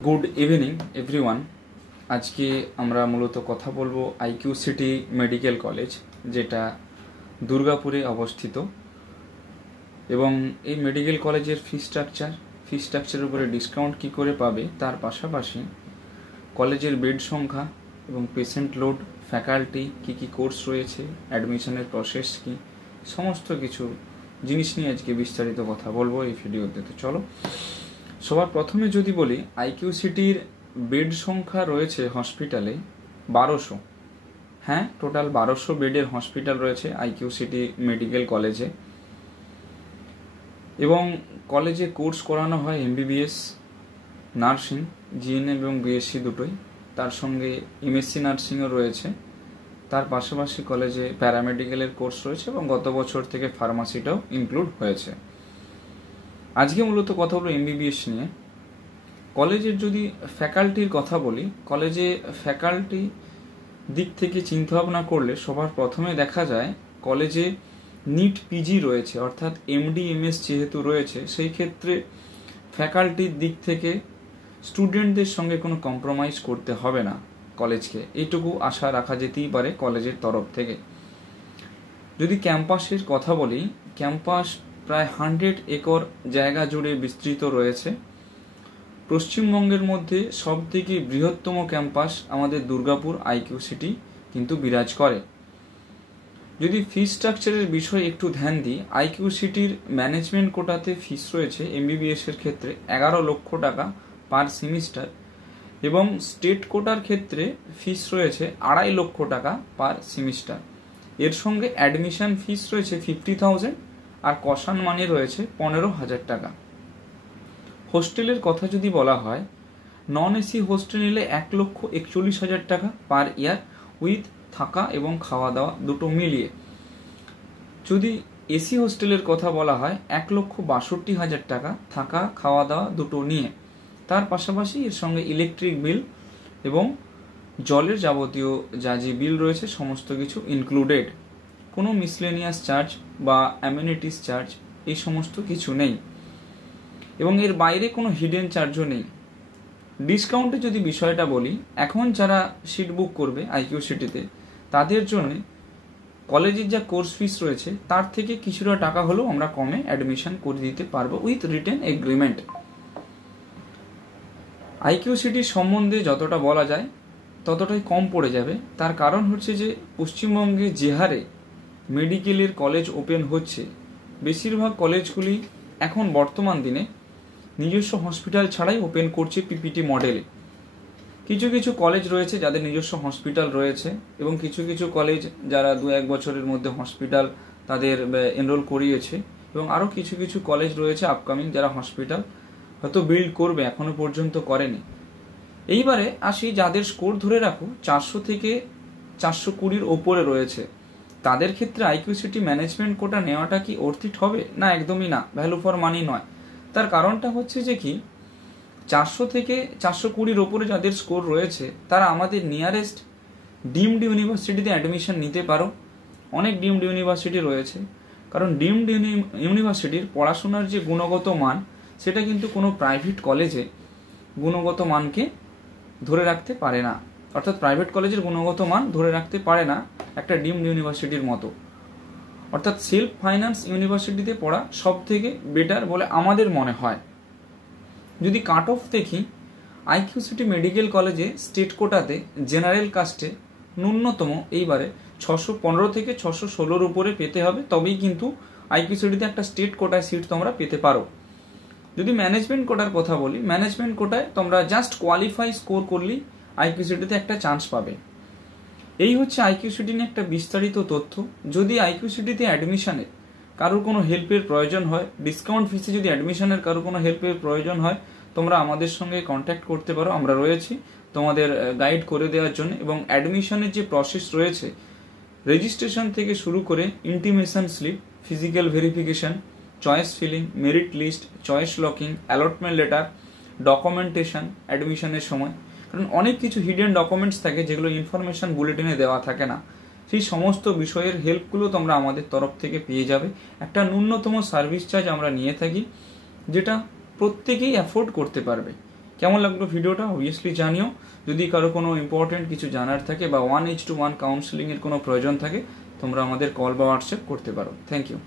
Good evening everyone. আজকে আমরা মূলত কথা বলবো আইকিউ সিটি মেডিকেল কলেজ, যেটা দুর্গাপুরে অবস্থিত। এবং এই মেডিকেল কলেজের ফি স্ট্রাকচারের উপরে ডিসকাউন্ট কী করে পাবে, তার পাশাপাশি কলেজের বেড সংখ্যা এবং পেশেন্ট লোড, ফ্যাকাল্টি, কী কী কোর্স রয়েছে, অ্যাডমিশনের প্রসেস কী, সমস্ত কিছু জিনিস নিয়ে আজকে বিস্তারিত কথা বলবো এই ভিডিওতে। তো চলো, সবার প্রথমে যদি বলি, আইকিউ সিটির বেড সংখ্যা রয়েছে হসপিটালে 1200। হ্যাঁ, টোটাল 1200 বেডের হসপিটাল রয়েছে আইকিউ সিটি মেডিকেল কলেজে। এবং কলেজে কোর্স করানো হয় এমবিবিএস, নার্সিং, জিএনএম এবং বিএসসি দুটোই। তার সঙ্গে এমএসসি নার্সিংও রয়েছে। তার পাশাপাশি কলেজে প্যারামেডিক্যালের কোর্স রয়েছে এবং গত বছর থেকে ফার্মাসিটাও ইনক্লুড হয়েছে। আজকে মূলত কথা হলো এমবিবিএস নিয়ে। কলেজের যদি ফ্যাকাল্টির কথা বলি, কলেজে ফ্যাকাল্টি দিক থেকে চিন্তাভাবনা করলে সবার প্রথমে দেখা যায় কলেজে নিট পিজি রয়েছে, অর্থাৎ এমডি এমএস যেহেতু রয়েছে, সেই ক্ষেত্রে ফ্যাকাল্টির দিক থেকে স্টুডেন্টদের সঙ্গে কোনো কম্প্রোমাইজ করতে হবে না কলেজকে, এইটুকু আশা রাখা যেতেই পারে কলেজের তরফ থেকে। যদি ক্যাম্পাসের কথা বলি, ক্যাম্পাস প্রায় 100 একর জায়গা জুড়ে বিস্তৃত রয়েছে। পশ্চিমবঙ্গের মধ্যে সবথেকে বৃহত্তম ক্যাম্পাস আমাদের দুর্গাপুর আইকিউ সিটি কিন্তু বিরাজ করে। যদি ফি স্ট্রাকচারের বিষয়ে একটু ধ্যান দিই, আইকিউ সিটির ম্যানেজমেন্ট কোটাতে ফিস রয়েছে এমবিবিএস এর ক্ষেত্রে 11 লক্ষ টাকা পার সেমিস্টার, এবং স্টেট কোটার ক্ষেত্রে ফিস রয়েছে 2.5 লক্ষ টাকা পার সেমিস্টার। এর সঙ্গে অ্যাডমিশন ফিস রয়েছে 50,000 আর কসান মানি রয়েছে 15,000 টাকা। হোস্টেলের কথা যদি বলা হয়, নন এসি হোস্টেল নিলে 1,41,000 টাকা পার ইয়ার, উইথ থাকা এবং খাওয়া দাওয়া দুটো মিলিয়ে। যদি এসি হোস্টেলের কথা বলা হয়, 1,62,000 টাকা থাকা খাওয়া দাওয়া দুটো নিয়ে। তার পাশাপাশি এর সঙ্গে ইলেকট্রিক বিল এবং জলের যাবতীয় যা যে বিল রয়েছে সমস্ত কিছু ইনক্লুডেড। কোনো মিসলেনিয়াস চার্জ বা অ্যামিনিটিস চার্জ এই সমস্ত কিছু নেই, এবং এর বাইরে কোনো হিডেন চার্জও নেই। ডিসকাউন্টে যদি বিষয়টা বলি, এখন যারা সিট বুক করবে আইকিউ সিটিতে, তাদের জন্য কলেজের যা কোর্স ফিস রয়েছে তার থেকে কিছুটা টাকা হলেও আমরা কমে অ্যাডমিশন করে দিতে পারবো উইথ রিটেন এগ্রিমেন্ট। আইকিউ সিটির সম্বন্ধে যতটা বলা যায় ততটাই কম পড়ে যাবে। তার কারণ হচ্ছে যে পশ্চিমবঙ্গে যে হারে মেডিকেলের কলেজ ওপেন হচ্ছে, বেশিরভাগ কলেজগুলি এখন বর্তমান দিনে নিজস্ব হসপিটাল ছাড়াই ওপেন করছে পিপিটি মডেলে। কিছু কিছু কলেজ রয়েছে যাদের নিজস্ব হসপিটাল রয়েছে, এবং কিছু কিছু কলেজ যারা 2-1 বছরের মধ্যে হসপিটাল তাদের এনরোল করিয়েছে, এবং আরও কিছু কিছু কলেজ রয়েছে আপকামিং যারা হসপিটাল হয়তো বিল্ড করবে, এখনো পর্যন্ত করেনি। এইবারে আসি, যাদের স্কোর ধরে রাখো 400 থেকে 420 ওপরে রয়েছে, তাদের ক্ষেত্রে আইকিউ সিটি ম্যানেজমেন্ট কোটা নেওয়াটা কি অর্থিত হবে? না, একদমই না, ভ্যালু ফর মানি নয়। তার কারণটা হচ্ছে যে কি, 400 থেকে 420 ওপরে যাদের স্কোর রয়েছে তারা আমাদের নিয়ারেস্ট ডিমড ইউনিভার্সিটিতে অ্যাডমিশন নিতে পারো। অনেক ডিমড ইউনিভার্সিটি রয়েছে, কারণ ডিমড ইউনিভার্সিটির পড়াশোনার যে গুণগত মান, সেটা কিন্তু কোনো প্রাইভেট কলেজে গুণগত মানকে ধরে রাখতে পারে না, অর্থাৎ প্রাইভেট কলেজের গুণগত মান ধরে রাখতে পারে না একটা ডিমড ইউনিভার্সিটির মতো। অর্থাৎ সেলফ ফাইন্যান্স ইউনিভার্সিটিতে পড়া সব থেকে বেটার বলে আমাদের মনে হয়। যদি কাট অফ দেখি, আইকিউ সিটি মেডিকেল কলেজে স্টেট কোটাতে জেনারেল কাস্টে ন্যূনতম এইবারে 615 থেকে 616 উপরে পেতে হবে, তবেই কিন্তু আইকিউ সিটিতে একটা স্টেট কোটায় সিট তোমরা পেতে পারো। যদি ম্যানেজমেন্ট কোটার কথা বলি, ম্যানেজমেন্ট কোটায় তোমরা জাস্ট কোয়ালিফাই স্কোর করলেই আইকিউ সিটিতে একটা চান্স পাবে। এই হচ্ছে আইকিউ সিটি নিয়ে একটা বিস্তারিত তথ্য। যদি আইকিউ সিটিতে অ্যাডমিশনে কারোর কোনো হেল্পের প্রয়োজন হয়, ডিসকাউন্ট ফিসে যদি অ্যাডমিশনের কারোর কোনো হেল্পের প্রয়োজন হয়, তোমরা আমাদের সঙ্গে কন্ট্যাক্ট করতে পারো। আমরা রয়েছি তোমাদের গাইড করে দেওয়ার জন্য। এবং অ্যাডমিশনের যে প্রসেস রয়েছে, রেজিস্ট্রেশন থেকে শুরু করে intimation slip, physical verification, choice filling, merit list, choice locking, allotment letter, documentation অ্যাডমিশনের সময়, কারণ অনেক কিছু হিডেন ডকুমেন্টস থাকে যেগুলো ইনফরমেশন বুলেটিনে দেওয়া থাকে না, সেই সমস্ত বিষয়ের হেল্পগুলো তোমরা আমাদের তরফ থেকে পেয়ে যাবে। একটা ন্যূনতম সার্ভিস চার্জ আমরা নিয়ে থাকি, যেটা প্রত্যেকেই অ্যাফোর্ড করতে পারবে। কেমন লাগলো ভিডিওটা অবভিয়াসলি জানিও। যদি কারো কোনো ইম্পর্টেন্ট কিছু জানার থাকে বা 1:1 কাউন্সেলিং এর কোনো প্রয়োজন থাকে, তোমরা আমাদের কল বা হোয়াটসঅ্যাপ করতে পারো। Thank you.